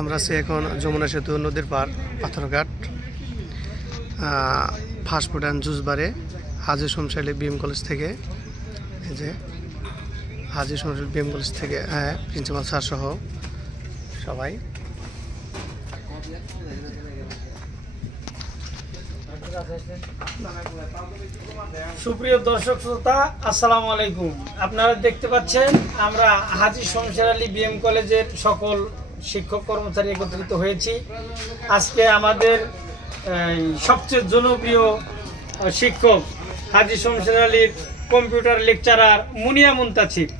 আমরা আছি এখন যমুনা সেতু নদীর পার পাথরঘাট ফাস্টফুড অ্যান্ড জুস বারে হাজি শমশালী বিএম কলেজ থেকে। এই যে হাজি শমশালী বিএম কলেজ থেকে প্রিন্সিপাল স্যার সহ সবাই। সুপ্রিয় দর্শক শ্রোতা, আসসালামু আলাইকুম। আপনারা দেখতে পাচ্ছেন আমরা হাজি শমশের আলী বিএম কলেজের সকল শিক্ষক কর্মচারী একত্রিত হয়েছি। আজকে আমাদের সবচেয়ে জনপ্রিয় শিক্ষক হাজি শমশের আলীর কম্পিউটার লেকচারার মুনিয়া মুনতাসির,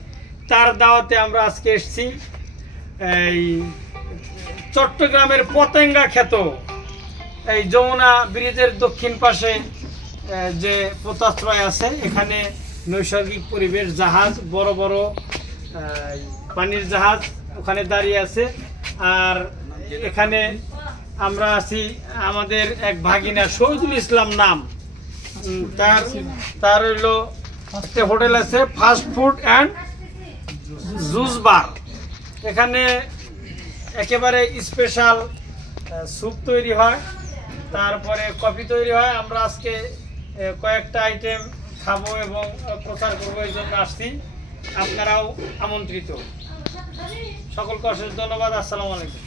তার দাওয়াতে আমরা আজকে এসেছি। এই চট্টগ্রামের পতেঙ্গা খ্যাত এই যমুনা ব্রিজের দক্ষিণ পাশে যে পোতাশ্রয় আছে, এখানে নৈসর্গিক পরিবেশ, জাহাজ, বড় বড় পানির জাহাজ ওখানে দাঁড়িয়ে আছে। আর এখানে আমরা আছি, আমাদের এক ভাগিনা শহীদুল ইসলাম নাম, তার হইলো একটা হোটেল আছে fast food and juice bar. এখানে একেবারে স্পেশাল স্যুপ তৈরি হয়, তারপরে কফি তৈরি হয়। আমরা আজকে কয়েকটা আইটেম খাবো এবং প্রচার করবো, এই জন্য আসছি। আপনারাও আমন্ত্রিত। সকলকে অশেষ ধন্যবাদ। আসসালামু আলাইকুম।